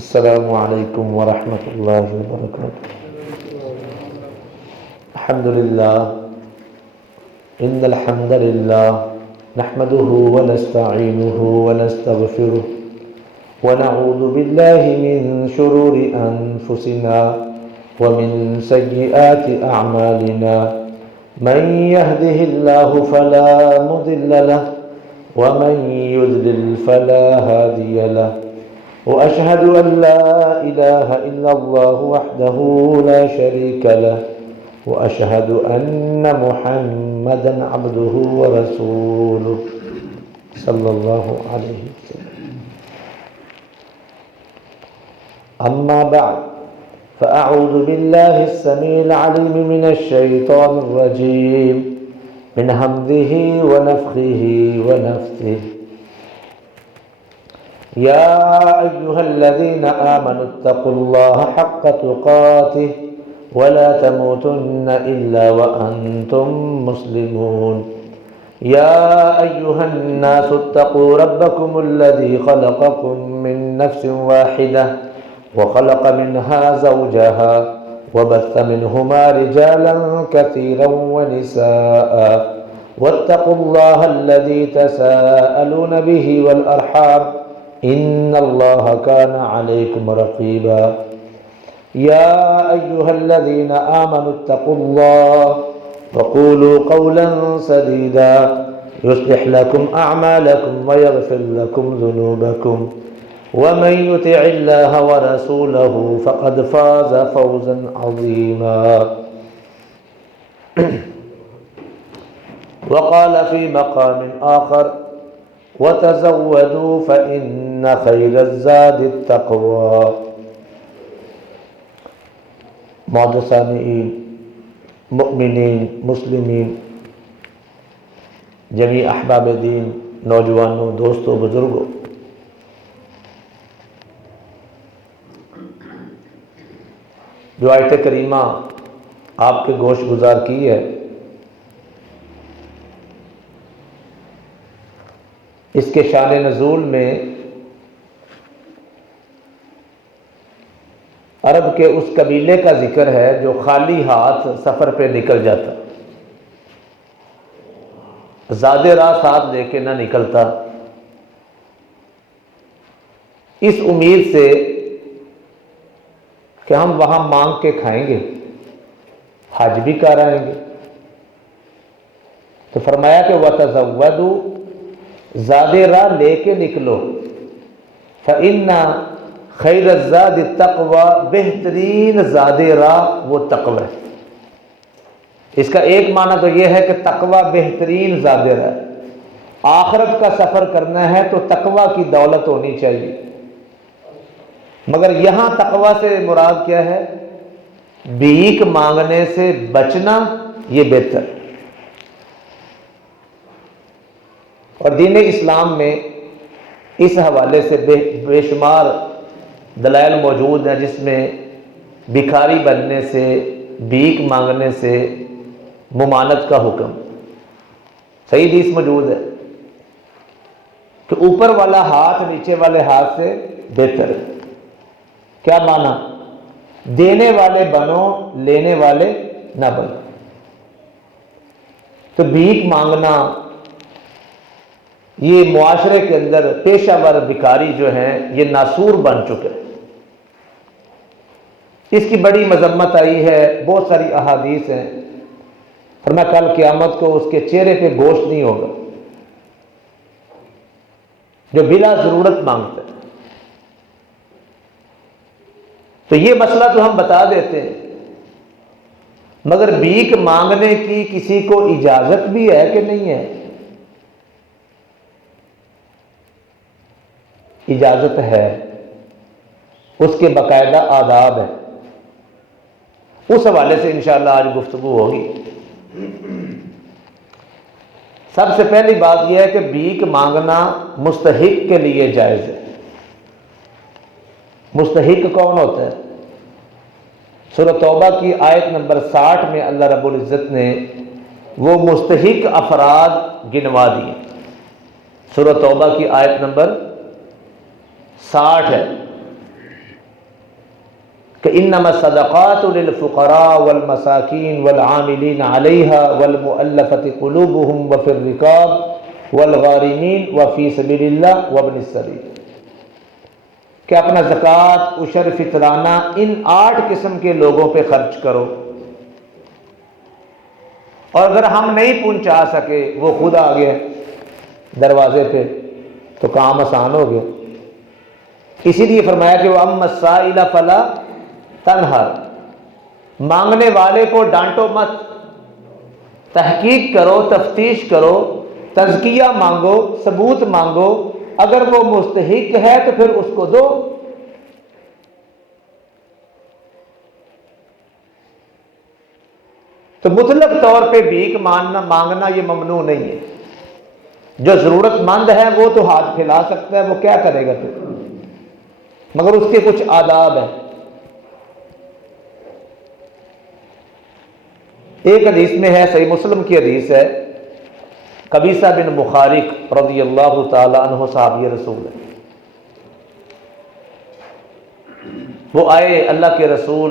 السلام علیکم ورحمۃ اللہ وبرکاتہ۔ الحمد للہ ان الحمد للہ نحمده ونستعینه ونستغفره ونعوذ باللہ من شرور انفسنا ومن سیئات اعمالنا من يهده الله فلا مضل له ومن يضلل فلا هادي له وأشهد أن لا إله إلا الله وحده لا شريك له وأشهد أن محمدا عبده ورسوله صلى الله عليه وسلم. أما بعد فأعوذ بالله السميع العليم من الشيطان الرجيم من همزه ونفخه ونفثه. يا أيها الذين آمنوا اتقوا الله حق تقاته ولا تموتن إلا وأنتم مسلمون. يا أيها الناس اتقوا ربكم الذي خلقكم من نفس واحدة وخلق منها زوجها وبث منهما رجالا كثيرا ونساء واتقوا الله الذي تساءلون به والأرحام ان اللہ کان علیکم رقیبا. یا ایہا الذین آمنوا اتقوا اللہ وقولوا قولا سدیدا یصلح لکم اعمالکم ویغفر لکم ذنوبکم ومن یطع اللہ ورسولہ فقد فاز فوزا عظیما. وقال في مقام آخر وَتَزَوَّدُوا فَإِنَّ خَيْرَ الزَّادِ التَّقْوَى. معزز سامعین، مؤمنین، مسلمین، جمیع احباب دین، نوجوانوں، دوستوں، بزرگوں، جو آیت کریمہ آپ کے گوش گزار کی ہے، اس کے شان نزول میں عرب کے اس قبیلے کا ذکر ہے جو خالی ہاتھ سفر پہ نکل جاتا، زاد راہ ساتھ لے کے نہ نکلتا، اس امید سے کہ ہم وہاں مانگ کے کھائیں گے، حج بھی کر آئیں گے. تو فرمایا کہ وَتَزَوَّدُوا، زاد راہ لے کے نکلو، فَإِنَّ خَيْرَ الزَّادِ التَّقْوَى، بہترین زاد راہ وہ تقوی ہے. اس کا ایک معنی تو یہ ہے کہ تقوی بہترین زاد راہ. آخرت کا سفر کرنا ہے تو تقوی کی دولت ہونی چاہیے، مگر یہاں تقوی سے مراد کیا ہے؟ بھیک مانگنے سے بچنا، یہ بہتر. اور دین اسلام میں اس حوالے سے بے شمار دلائل موجود ہیں، جس میں بھکاری بننے سے، بھیک مانگنے سے ممانعت کا حکم. صحیح حدیث موجود ہے کہ اوپر والا ہاتھ نیچے والے ہاتھ سے بہتر ہے. کیا معنی؟ دینے والے بنو، لینے والے نہ بنو. تو بھیک مانگنا یہ معاشرے کے اندر پیشہ ور بھکاری جو ہیں یہ ناسور بن چکے ہیں. اس کی بڑی مذمت آئی ہے، بہت ساری احادیث ہیں. فرمایا کل قیامت کو اس کے چہرے پہ گوشت نہیں ہوگا جو بلا ضرورت مانگتا ہے. تو یہ مسئلہ تو ہم بتا دیتے ہیں، مگر بھیک مانگنے کی کسی کو اجازت بھی ہے کہ نہیں ہے؟ اجازت ہے، اس کے باقاعدہ آداب ہیں. اس حوالے سے انشاءاللہ آج گفتگو ہوگی. سب سے پہلی بات یہ ہے کہ بھیک مانگنا مستحق کے لیے جائز ہے. مستحق کون ہوتا ہے؟ سورہ توبہ کی آیت نمبر 60 میں اللہ رب العزت نے وہ مستحق افراد گنوا دیے. سورہ توبہ کی آیت نمبر 60 ہے. کہ انما الصدقات للفقراء والمساکین والعاملین علیہا والمؤلفۃ قلوبہم وفی الرقاب والغارمین وفی سبیل اللہ وابن السبیل، کہ اپنا زکوٰۃ، عشر، فطرانہ ان 8 قسم کے لوگوں پہ خرچ کرو، اور اگر ہم نہیں پہنچا سکے، وہ خود آ گئے دروازے پہ، تو کام آسان ہو گیا۔ اسی لیے فرمایا کہ وَأَمَّا السَّائِلَ فَلَا تَنْهَرْ، مانگنے والے کو ڈانٹو مت، تحقیق کرو، تفتیش کرو، تزکیہ مانگو، ثبوت مانگو، اگر وہ مستحق ہے تو پھر اس کو دو۔ تو مطلق طور پہ بھیک مانگنا یہ ممنوع نہیں ہے۔ جو ضرورت مند ہے وہ تو ہاتھ پھیلا سکتا ہے، وہ کیا کرے گا پھر، مگر اس کے کچھ آداب ہیں۔ ایک حدیث میں ہے، صحیح مسلم کی حدیث ہے، قبیصہ بن مخارق رضی اللہ تعالی عنہ صحابی رسول ہے، وہ آئے اللہ کے رسول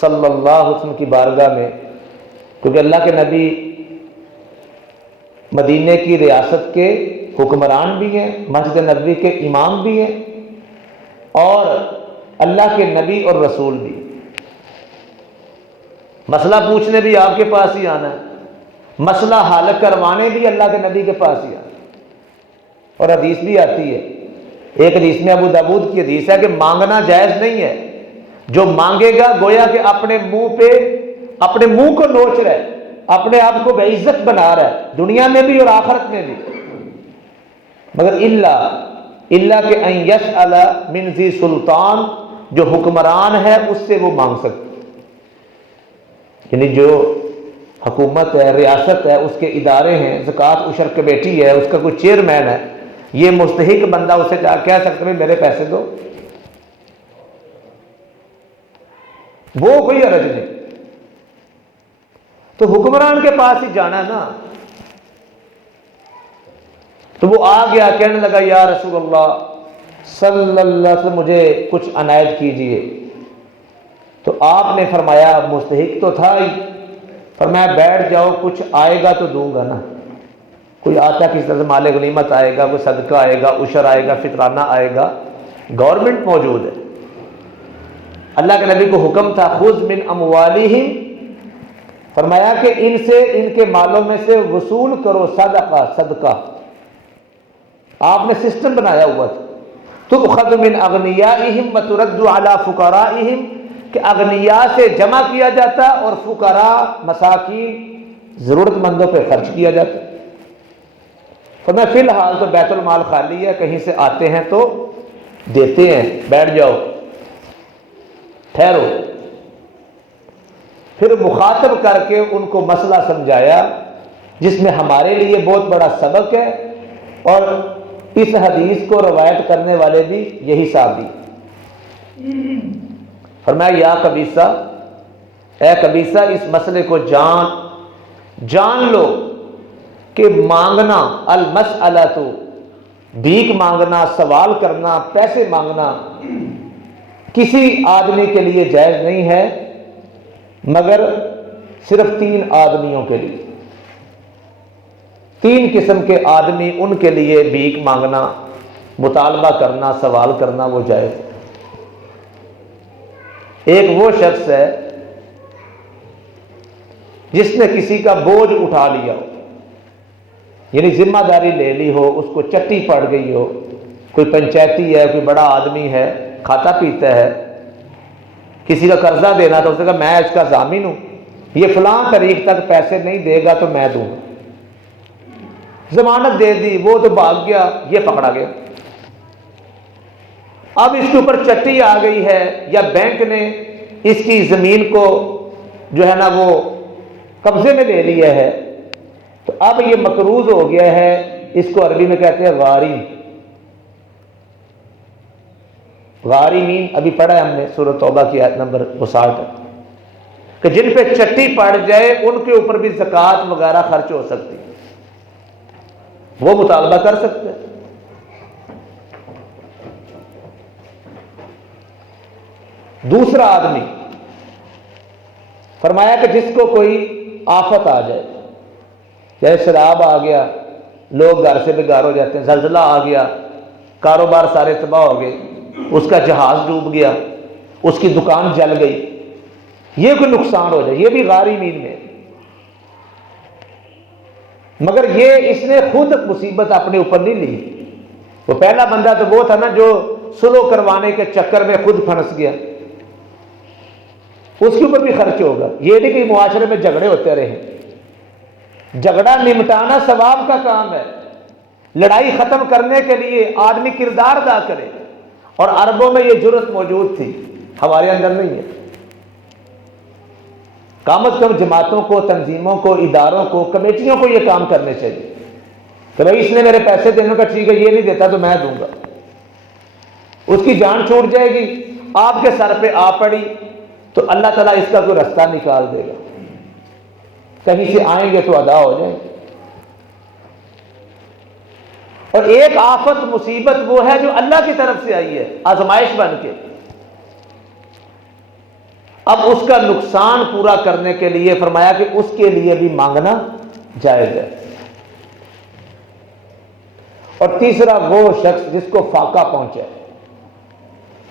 صلی اللہ علیہ وسلم کی بارگاہ میں، کیونکہ اللہ کے نبی مدینے کی ریاست کے حکمران بھی ہیں، مسجد نبوی کے امام بھی ہیں، اور اللہ کے نبی اور رسول بھی۔ مسئلہ پوچھنے بھی آپ کے پاس ہی آنا ہے، مسئلہ حل کروانے بھی اللہ کے نبی کے پاس ہی آنا ہے۔ اور حدیث بھی آتی ہے، ایک حدیث میں ابو داؤد کی حدیث ہے کہ مانگنا جائز نہیں ہے، جو مانگے گا گویا کہ اپنے منہ کو نوچ رہا ہے، اپنے آپ کو بے عزت بنا رہا ہے، دنیا میں بھی اور آخرت میں بھی۔ مگر اللہ کہ ان یسأل من ذی سلطان، جو حکمران ہے اس سے وہ مانگ سکتے، یعنی جو حکومت ہے، ریاست ہے، اس کے ادارے ہیں، زکوٰۃ عشر کمیٹی ہے، اس کا کوئی چیئرمین ہے، یہ مستحق بندہ اسے جا کہہ سکتے ہیں میرے پیسے دو، وہ کوئی حرج نہیں۔ تو حکمران کے پاس ہی جانا ہے نا۔ تو وہ آ گیا، کہنے لگا یا رسول اللہ صلی اللہ علیہ وسلم مجھے کچھ عنایت کیجئے۔ تو آپ نے فرمایا مستحق تو تھا ہی، فرمایا بیٹھ جاؤ، کچھ آئے گا تو دوں گا نا، کوئی آتا کسی طرح سے مال غنیمت آئے گا، کوئی صدقہ آئے گا، عشر آئے گا، فطرانہ آئے گا، گورنمنٹ موجود ہے۔ اللہ کے نبی کو حکم تھا خذ من اموالہم، فرمایا کہ ان سے، ان کے مالوں میں سے وصول کرو صدقہ۔ آپ نے سسٹم بنایا ہوا تھا، تؤخذ من اغنیائہم وترد علی فقرائہم، کہ اغنیاء سے جمع کیا جاتا اور فقراء، مساکین، ضرورت مندوں پہ خرچ کیا جاتا۔ فرمایا فی الحال تو بیت المال خالی ہے، کہیں سے آتے ہیں تو دیتے ہیں، بیٹھ جاؤ، ٹھہرو۔ پھر مخاطب کر کے ان کو مسئلہ سمجھایا، جس میں ہمارے لیے بہت بڑا سبق ہے، اور اس حدیث کو روایت کرنے والے بھی یہی صحابی۔ فرمایا یا قبیصہ، اے قبیصہ، اس مسئلے کو جان لو کہ مانگنا، المسألۃ، بھیک مانگنا، سوال کرنا، پیسے مانگنا کسی آدمی کے لیے جائز نہیں ہے مگر صرف 3 آدمیوں کے لیے۔ 3 قسم کے آدمی، ان کے لیے بھیک مانگنا، مطالبہ کرنا، سوال کرنا وہ جائز ہے۔ ایک وہ شخص ہے جس نے کسی کا بوجھ اٹھا لیا ہو، یعنی ذمہ داری لے لی ہو، اس کو چٹی پڑ گئی ہو، کوئی پنچایتی ہے، کوئی بڑا آدمی ہے، کھاتا پیتا ہے، کسی کا قرضہ دینا تو اس نے کہا میں اس کا ضامن ہوں، یہ فلاں تاریخ تک پیسے نہیں دے گا تو میں دوں گا، ضمانت دے دی، وہ تو بھاگ گیا، یہ پکڑا گیا۔ اب اس کے اوپر چٹی آ گئی ہے، یا بینک نے اس کی زمین کو جو ہے نا وہ قبضے میں لے لیا ہے، تو اب یہ مقروض ہو گیا ہے، اس کو عربی میں کہتے ہیں غارم۔ غارمین ابھی پڑھا ہے ہم نے سورۃ توبہ کی آیت نمبر 59، کہ جن پہ چٹی پڑ جائے ان کے اوپر بھی زکوٰۃ وغیرہ خرچ ہو سکتی، وہ مطالبہ کر سکتے ہیں۔ دوسرا آدمی فرمایا کہ جس کو کوئی آفت آ جائے، جیسے سیلاب آ گیا، لوگ گھر سے بے گھر ہو جاتے ہیں، زلزلہ آ گیا، کاروبار سارے تباہ ہو گئے، اس کا جہاز ڈوب گیا، اس کی دکان جل گئی، یہ کوئی نقصان ہو جائے، یہ بھی غارمین میں، مگر یہ اس نے خود مصیبت اپنے اوپر نہیں لی۔ وہ پہلا بندہ تو وہ تھا نا جو سلو کروانے کے چکر میں خود پھنس گیا، اس کے اوپر بھی خرچ ہوگا۔ یہ نہیں کہ معاشرے میں جھگڑے ہوتے رہے، جھگڑا نمٹانا ثواب کا کام ہے، لڑائی ختم کرنے کے لیے آدمی کردار ادا کرے، اور عربوں میں یہ جرت موجود تھی، ہمارے اندر نہیں ہے۔ کم از کم جماعتوں کو، تنظیموں کو، اداروں کو، کمیٹیوں کو یہ کام کرنے چاہیے کہ بھائی اس نے میرے پیسے دینے کا ٹھیک ہے، یہ نہیں دیتا تو میں دوں گا، اس کی جان چھوٹ جائے گی، آپ کے سر پہ آ پڑی تو اللہ تعالیٰ اس کا کوئی رستہ نکال دے گا، کہیں سے آئیں گے تو ادا ہو جائیں گے۔ اور ایک آفت مصیبت وہ ہے جو اللہ کی طرف سے آئی ہے، آزمائش بن کے، اب اس کا نقصان پورا کرنے کے لیے فرمایا کہ اس کے لیے بھی مانگنا جائز ہے۔ اور تیسرا وہ شخص جس کو فاقہ پہنچے،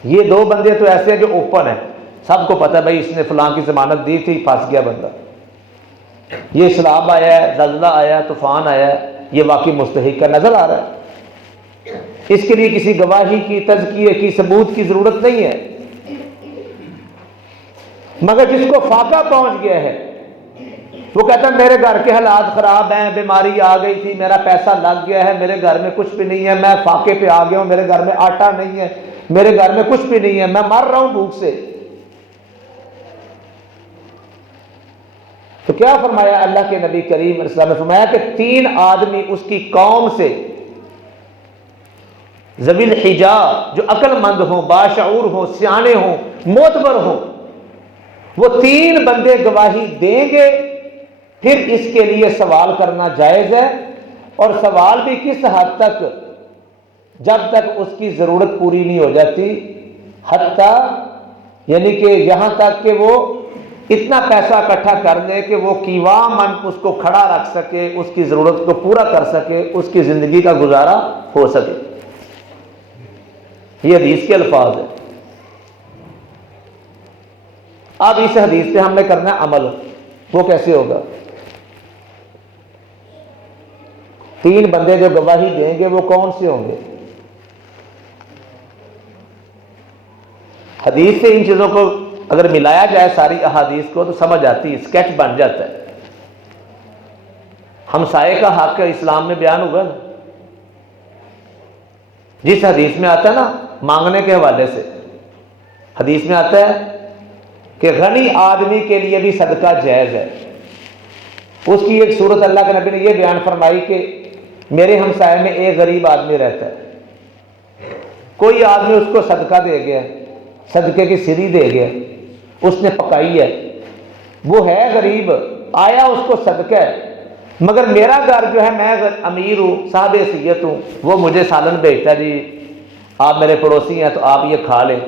یہ دو بندے تو ایسے ہیں جو اوپن ہیں، سب کو پتہ ہے بھائی اس نے فلاں کی ضمانت دی تھی، پھنس گیا بندہ، یہ سیلاب آیا ہے، زلزلہ آیا ہے، طوفان آیا ہے، یہ واقعی مستحق کا نظر آ رہا ہے، اس کے لیے کسی گواہی کی، تذکیے کی، ثبوت کی ضرورت نہیں ہے، مگر جس کو فاقہ پہنچ گیا ہے وہ کہتا ہے میرے گھر کے حالات خراب ہیں، بیماری آ گئی تھی، میرا پیسہ لگ گیا ہے، میرے گھر میں کچھ بھی نہیں ہے، میں فاقے پہ آ گیا ہوں، میرے گھر میں آٹا نہیں ہے، میرے گھر میں کچھ بھی نہیں ہے، میں مر رہا ہوں بھوک سے۔ تو کیا فرمایا اللہ کے نبی کریم علیہ السلام نے؟ فرمایا کہ 3 آدمی اس کی قوم سے، ذوی الحجا، جو عقل مند ہوں، باشعور ہوں، سیانے ہوں، معتبر ہوں، وہ 3 بندے گواہی دیں گے، پھر اس کے لیے سوال کرنا جائز ہے، اور سوال بھی کس حد تک؟ جب تک اس کی ضرورت پوری نہیں ہو جاتی، حتیٰ یعنی کہ یہاں تک کہ وہ اتنا پیسہ اکٹھا کر لے کہ وہ قیواما اس کو کھڑا رکھ سکے، اس کی ضرورت کو پورا کر سکے، اس کی زندگی کا گزارا ہو سکے۔ یہ حدیث کے الفاظ ہیں۔ اب اس حدیث پہ ہم نے کرنا عمل، وہ کیسے ہوگا؟ 3 بندے جو گواہی دیں گے وہ کون سے ہوں گے؟ حدیث سے ان چیزوں کو اگر ملایا جائے ساری احادیث کو تو سمجھ آتی ہے، اسکیچ بن جاتا ہے۔ ہمسائے کا حق اسلام میں بیان ہوا نا، جس حدیث میں آتا ہے نا مانگنے کے حوالے سے، حدیث میں آتا ہے کہ غنی آدمی کے لیے بھی صدقہ جائز ہے۔ اس کی ایک صورت اللہ کے نبی نے یہ بیان فرمائی کہ میرے ہمسائے میں ایک غریب آدمی رہتا ہے، کوئی آدمی اس کو صدقہ دے گیا، صدقے کی سری دے گیا، اس نے پکائی ہے، وہ ہے غریب، آیا اس کو صدقہ ہے، مگر میرا گھر جو ہے، میں امیر ہوں، صاحب حیثیت ہوں، وہ مجھے سالن بھیجتا، جی آپ میرے پڑوسی ہیں تو آپ یہ کھا لیں،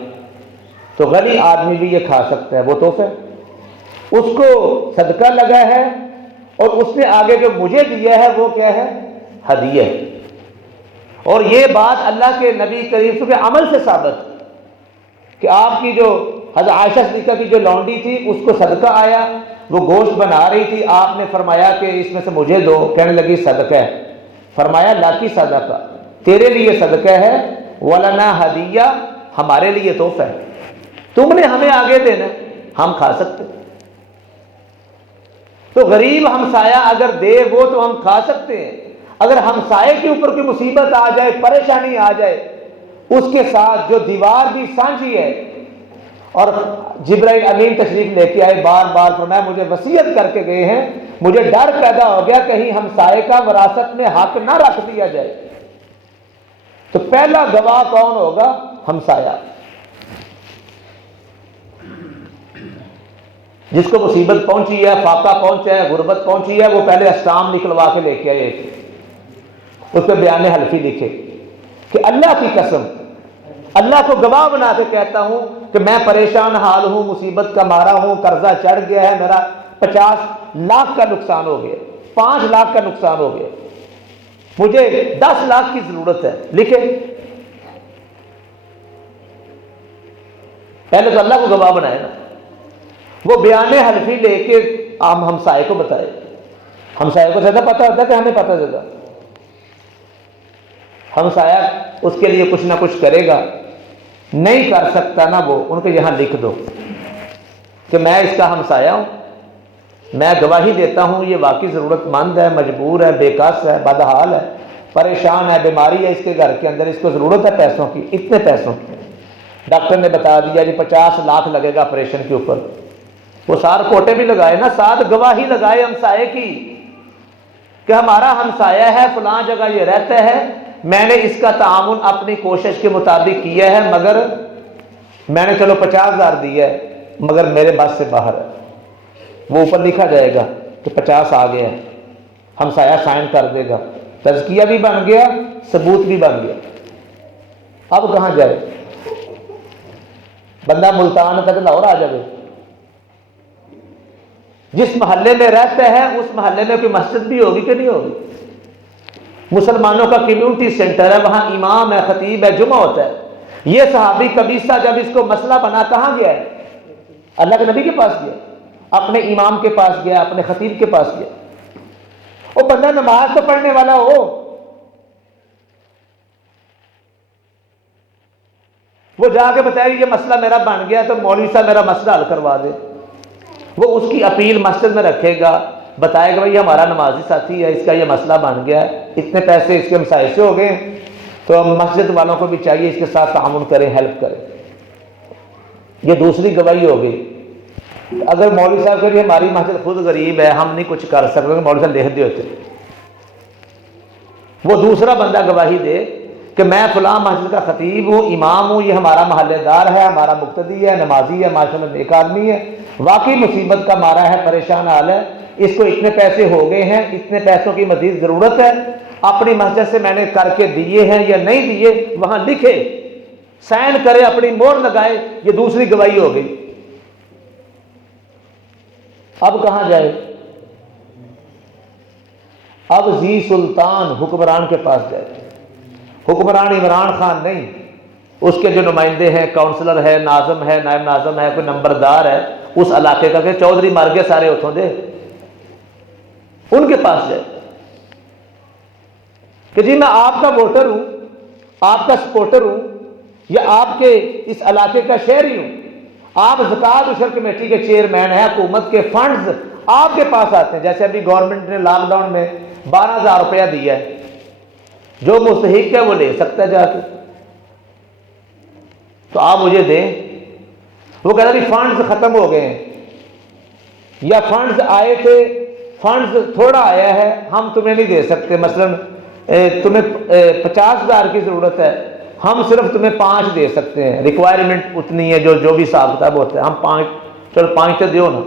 تو غنی آدمی بھی یہ کھا سکتا ہے، وہ تحفہ، اس کو صدقہ لگا ہے، اور اس نے آگے جو مجھے دیا ہے وہ کیا ہے؟ ہدیہ ہے۔ اور یہ بات اللہ کے نبی کریم کے عمل سے ثابت کہ آپ کی جو حضرت عائشہ صدیقہ کی جو لونڈی تھی اس کو صدقہ آیا، وہ گوشت بنا رہی تھی، آپ نے فرمایا کہ اس میں سے مجھے دو، کہنے لگی صدقہ ہے، فرمایا لاکی صدقہ، تیرے لیے صدقہ ہے، ولنا ہدیہ، ہمارے لیے تحفہ ہے، تم نے ہمیں آگے دینا، ہم کھا سکتے۔ تو غریب ہمسایہ اگر دے وہ تو ہم کھا سکتے ہیں، اگر ہمسائے کے اوپر کوئی مصیبت آ جائے، پریشانی آ جائے، اس کے ساتھ جو دیوار بھی سانجھی ہے، اور جبرائیل امین تشریف لے کے آئے، بار بار فرمایا مجھے وصیت کر کے گئے ہیں، مجھے ڈر پیدا ہو گیا کہیں ہمسائے کا وراثت میں حق نہ رکھ دیا جائے، تو پہلا گواہ کون ہوگا؟ ہمسایہ، جس کو مصیبت پہنچی ہے، فاقہ پہنچا ہے، غربت پہنچی ہے، وہ پہلے اسٹام نکلوا کے لے کے آئے تھے، اس پہ بیان حلفی لکھے کہ اللہ کی قسم، اللہ کو گواہ بنا کے کہتا ہوں کہ میں پریشان حال ہوں، مصیبت کا مارا ہوں، قرضہ چڑھ گیا ہے، میرا 50 لاکھ کا نقصان ہو گیا، 5 لاکھ کا نقصان ہو گیا، مجھے 10 لاکھ کی ضرورت ہے، لکھے۔ پہلے تو اللہ کو گواہ بنائے نا، وہ بیان حلفی لے کے عام ہمسائے کو بتائے، ہمسائے کو زیادہ پتہ ہوتا ہے کہ ہمیں پتہ زیادہ، ہمسایہ اس کے لیے کچھ نہ کچھ کرے گا، نہیں کر سکتا نا وہ، ان کو یہاں لکھ دو کہ میں اس کا ہمسایہ ہوں، میں گواہی دیتا ہوں یہ واقعی ضرورت مند ہے، مجبور ہے، بے کس ہے، بدحال ہے، پریشان ہے، بیماری ہے اس کے گھر کے اندر، اس کو ضرورت ہے پیسوں کی، اتنے پیسوں کی، ڈاکٹر نے بتا دیا جی 50 لاکھ لگے گا آپریشن کے اوپر، وہ سار کوٹے بھی لگائے نا، ساتھ گواہی لگائے ہمسائے کی کہ ہمارا ہمسایہ ہے، فلاں جگہ یہ رہتا ہے، میں نے اس کا تعاون اپنی کوشش کے مطابق کیا ہے، مگر میں نے چلو 50,000 دیا ہے مگر میرے بس سے باہر ہے، وہ اوپر لکھا جائے گا کہ 50 آ گیا ہے، ہمسایہ سائن کر دے گا، تزکیہ بھی بن گیا، ثبوت بھی بن گیا۔ اب کہاں جائے بندہ؟ ملتان تک لاہور آ جائے، جس محلے میں رہتا ہے اس محلے میں کوئی مسجد بھی ہوگی کہ نہیں ہوگی؟ مسلمانوں کا کمیونٹی سینٹر ہے، وہاں امام ہے، خطیب ہے، جمعہ ہوتا ہے۔ یہ صحابی قبیصہ جب اس کو مسئلہ بنا کہاں گیا ہے؟ اللہ کے نبی کے پاس گیا، اپنے امام کے پاس گیا، اپنے خطیب کے پاس گیا۔ وہ بندہ نماز تو پڑھنے والا ہو، وہ جا کے بتائے یہ مسئلہ میرا بن گیا تو مولوی صاحب میرا مسئلہ حل کروا دے، وہ اس کی اپیل مسجد میں رکھے گا، بتائے گا بھائی ہمارا نمازی ساتھی ہے، اس کا یہ مسئلہ بن گیا ہے، اتنے پیسے اس کے ہمسائے سے ہو گئے، تو مسجد والوں کو بھی چاہیے اس کے ساتھ تعاون کریں، ہیلپ کریں۔ یہ دوسری گواہی ہو گئی۔ اگر مولوی صاحب کہ ہماری مسجد خود غریب ہے، ہم نہیں کچھ کر سکتے، مولوی صاحب لکھ دے ہوتے، وہ دوسرا بندہ گواہی دے کہ میں فلاں مسجد کا خطیب ہوں، امام ہوں، یہ ہمارا محلے دار ہے، ہمارا مقتدی ہے، نمازی ہے، ماشاءاللہ ایک آدمی ہے، واقعی مصیبت کا مارا ہے، پریشان حال ہے، اس کو اتنے پیسے ہو گئے ہیں، اتنے پیسوں کی مزید ضرورت ہے، اپنی مسجد سے میں نے کر کے دیے ہیں یا نہیں دیے، وہاں لکھے، سائن کرے، اپنی مہر لگائے، یہ دوسری گواہی ہو گئی۔ اب کہاں جائے؟ اب ذی سلطان حکمران کے پاس جائے، حکمران عمران خان نہیں، اس کے جو نمائندے ہیں، کونسلر ہے، ناظم ہے، نائب ناظم ہے، کوئی نمبردار ہے اس علاقے کا، کہ چودھری مر گئے سارے اتوں دے، ان کے پاس جائے کہ جی میں آپ کا ووٹر ہوں، آپ کا سپورٹر ہوں، یا آپ کے اس علاقے کا شہری ہوں، آپ زکوٰۃ عشر کمیٹی کے چیئرمین ہیں، حکومت کے فنڈز آپ کے پاس آتے ہیں، جیسے ابھی گورنمنٹ نے لاک ڈاؤن میں 12,000 روپیہ دیا ہے، جو مستحق ہے وہ لے سکتا ہے جا کے، تو آپ مجھے دیں۔ وہ کہتا ہے فنڈز ختم ہو گئے ہیں، یا فنڈز آئے تھے، فنڈز تھوڑا آیا ہے، ہم تمہیں نہیں دے سکتے، مثلا تمہیں 50,000 کی ضرورت ہے، ہم صرف تمہیں 5 دے سکتے ہیں، ریکوائرمنٹ اتنی ہے، جو بھی حساب کتاب ہوتا ہے، ہم 5، چلو 5 تو دیو نا،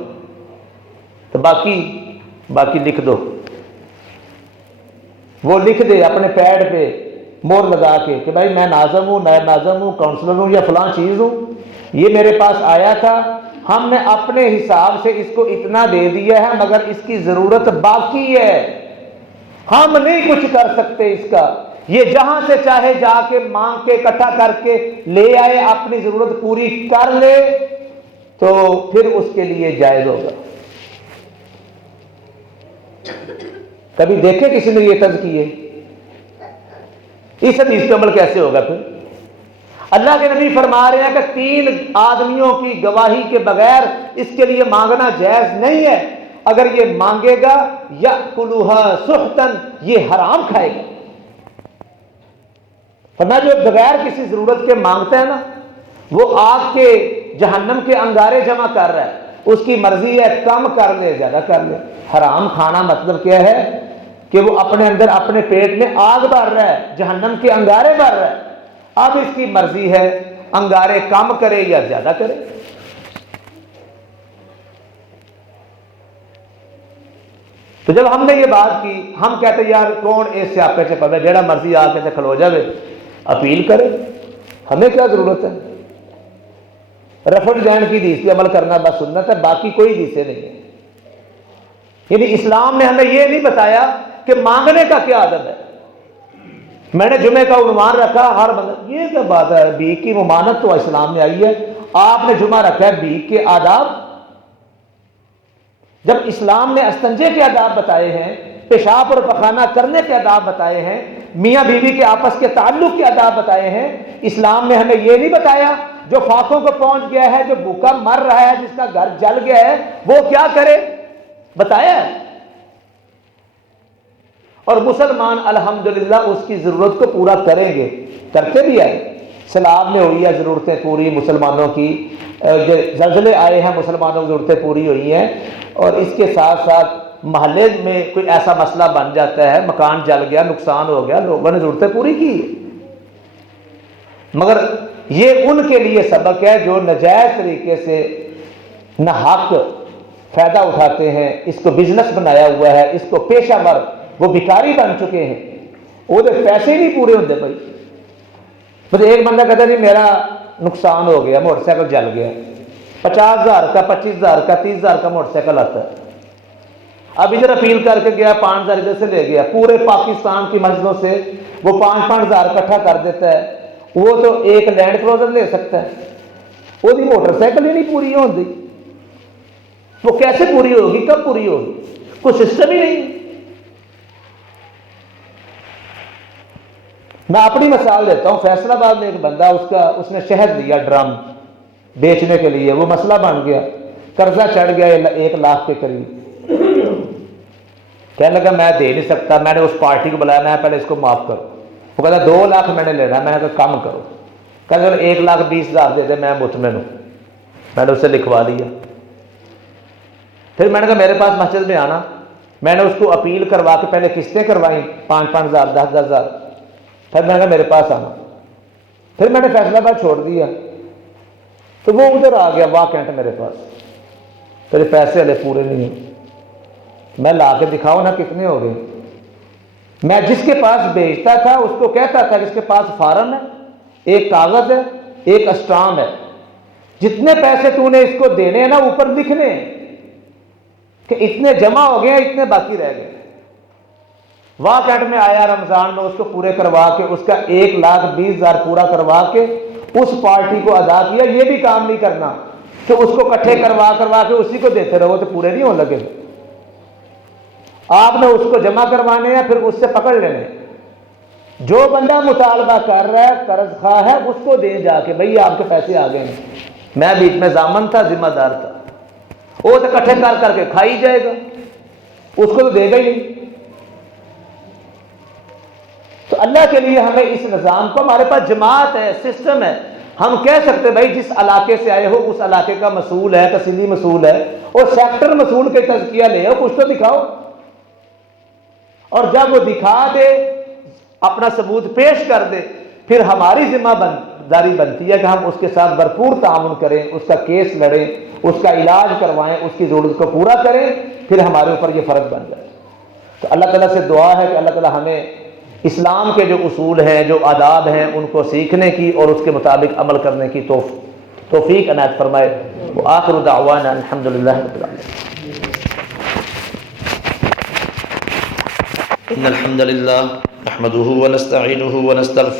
تو باقی لکھ دو۔ وہ لکھ دے اپنے پیڈ پہ مہر لگا کے کہ بھائی میں ناظم ہوں، نائب ناظم ہوں، کونسلر ہوں، یا فلاں چیز ہوں، یہ میرے پاس آیا تھا، ہم نے اپنے حساب سے اس کو اتنا دے دیا ہے، مگر اس کی ضرورت باقی ہے، ہم نہیں کچھ کر سکتے اس کا، یہ جہاں سے چاہے جا کے مانگ کے اکٹھا کر کے لے آئے، اپنی ضرورت پوری کر لے، تو پھر اس کے لیے جائز ہوگا۔ کبھی دیکھے کسی نے یہ طرز کیے؟ اس حدیث پہ عمل کیسے ہوگا؟ پھر اللہ کے نبی فرما رہے ہیں کہ 3 آدمیوں کی گواہی کے بغیر اس کے لیے مانگنا جائز نہیں ہے، اگر یہ مانگے گا یأکلها سحتا، یہ حرام کھائے گا۔ فرمایا جو بغیر کسی ضرورت کے مانگتا ہے نا، وہ آگ کے جہنم کے انگارے جمع کر رہا ہے، اس کی مرضی ہے کم کر لے زیادہ کر لے۔ حرام کھانا مطلب کیا ہے کہ وہ اپنے اندر اپنے پیٹ میں آگ بھر رہا ہے، جہنم کے انگارے بھر رہا ہے، اب اس کی مرضی ہے انگارے کم کرے یا زیادہ کرے۔ تو جب ہم نے یہ بات کی، ہم کہتے ہیں یار کون اس سیاپے سے پڑے، جیڑا مرضی آ کے کھلو جائے، اپیل کرے، ہمیں کیا ضرورت ہے؟ رفع دین کی حدیث پہ عمل کرنا بس سنت ہے، باقی کوئی حدیثیں نہیں ہے۔ یعنی اسلام نے ہمیں یہ نہیں بتایا کہ مانگنے کا کیا ادب ہے۔ میں نے جمعے کا عنوان رکھا ہر بندہ، یہ کیا بات ہے، بھیک کی ممانعت تو اسلام میں آئی ہے، آپ نے جمعہ رکھا ہے بھیک کے آداب۔ جب اسلام نے استنجے کے آداب بتائے ہیں، پیشاب اور پخانہ کرنے کے آداب بتائے ہیں، میاں بیوی کے آپس کے تعلق کے آداب بتائے ہیں، اسلام نے ہمیں یہ نہیں بتایا جو فاقوں کو پہنچ گیا ہے، جو بھوکا مر رہا ہے، جس کا گھر جل گیا ہے، وہ کیا کرے، بتایا ہے۔ اور مسلمان الحمدللہ اس کی ضرورت کو پورا کریں گے، کرتے بھی ہیں۔ سیلاب میں ہوئی ہے ضرورتیں پوری مسلمانوں کی، زلزلے آئے ہیں مسلمانوں کی ضرورتیں پوری ہوئی ہیں، اور اس کے ساتھ ساتھ محلے میں کوئی ایسا مسئلہ بن جاتا ہے، مکان جل گیا، نقصان ہو گیا، لوگوں نے ضرورتیں پوری کی۔ مگر یہ ان کے لیے سبق ہے جو ناجائز طریقے سے ناحق فائدہ اٹھاتے ہیں، اس کو بزنس بنایا ہوا ہے، اس کو پیشہ ور، وہ بھکاری بن چکے ہیں، وہ تو پیسے ہی نہیں پورے ہوتے بھائی۔ مجھے ایک بندہ کہتا ہے جی میرا نقصان ہو گیا، موٹر سائیکل جل گیا، 50,000 کا، 25,000 کا، 30,000 کا موٹر سائیکل آتا ہے۔ اب ادھر اپیل کر کے گیا، 5,000 ادھر سے لے گیا، پورے پاکستان کی مسجدوں سے وہ 5,000 اکٹھا کر دیتا ہے، وہ تو ایک لینڈ کروزر لے سکتا ہے، وہ موٹر سائیکل ہی نہیں پوری ہوتی، وہ کیسے پوری ہوگی، کب پوری ہوگی، کوئی سسٹم ہی نہیں۔ میں اپنی مثال دیتا ہوں، فیصل آباد میں ایک بندہ، اس نے شہد لیا ڈرم بیچنے کے لیے، وہ مسئلہ بن گیا، قرضہ چڑھ گیا 1 لاکھ کے قریب، کہنے لگا میں دے نہیں سکتا، میں نے اس پارٹی کو بلایا، میں پہلے اس کو معاف کرو، وہ کہتا 2 لاکھ میں نے لینا ہے، میں نے کہا کم کرو، کہتا 1,20,000 دے دے، میں مطمئن ہوں، میں نے اسے لکھوا لیا۔ پھر میں نے کہا میرے پاس مسجد میں آنا، میں نے اس کو اپیل کروا کے پہلے قسطیں کروائیں 5,000 10,000، پھر میں نے کہا میرے پاس آنا، پھر میں نے فیصلہ آباد چھوڑ دیا، تو وہ ادھر آ گیا واکنٹ میرے پاس، تیرے پیسے ہلے پورے نہیں ہیں، میں لا کے دکھاؤ نا کتنے ہو گئے۔ میں جس کے پاس بیچتا تھا اس کو کہتا تھا کہ اس کے پاس فارم ہے، ایک کاغذ ہے، ایک اسٹام ہے، جتنے پیسے تو نے اس کو دینے ہیں نا اوپر لکھنے کہ اتنے جمع ہو گئے، اتنے باقی رہ گئے۔ واکنٹ میں آیا رمضان میں، اس کو پورے کروا کے اس کا 1,20,000 پورا کروا کے اس پارٹی کو ادا کیا۔ یہ بھی کام نہیں کرنا کہ اس کو کٹھے کروا کے اسی کو دیتے رہو تو پورے نہیں ہو لگے، آپ نے اس کو جمع کروانے ہیں، پھر اس سے پکڑ لینے۔ جو بندہ مطالبہ کر رہا ہے، قرض خواہ ہے، اس کو دے جا کے بھئی آپ کے پیسے آ گئے ہیں، میں بیچ میں ضامن تھا، ذمہ دار تھا، وہ تو کٹھے کر کے کھائی جائے گا، اس کو تو دے گا ہی نہیں۔ تو اللہ کے لیے ہمیں اس نظام کو، ہمارے پاس جماعت ہے، سسٹم ہے، ہم کہہ سکتے بھائی جس علاقے سے آئے ہو اس علاقے کا مسئول ہے، تحصیلی مسئول ہے، اور سیکٹر مسئول کے تزکیہ لے ہو، کچھ تو دکھاؤ۔ اور جب وہ دکھا دے، اپنا ثبوت پیش کر دے، پھر ہماری ذمہ داری بنتی ہے کہ ہم اس کے ساتھ بھرپور تعاون کریں، اس کا کیس لڑیں، اس کا علاج کروائیں، اس کی ضرورت کو پورا کریں، پھر ہمارے اوپر یہ فرض بن جائے۔ تو اللہ تعالیٰ سے دعا ہے کہ اللہ تعالیٰ ہمیں اسلام کے جو اصول ہیں، جو آداب ہیں، ان کو سیکھنے کی اور اس کے مطابق عمل کرنے کی توفیق عنایت فرمائے۔ وآخر دعوانا الحمدللہ رب العالمین۔ ان الحمد للہ نحمده ونستعینه ونستغفره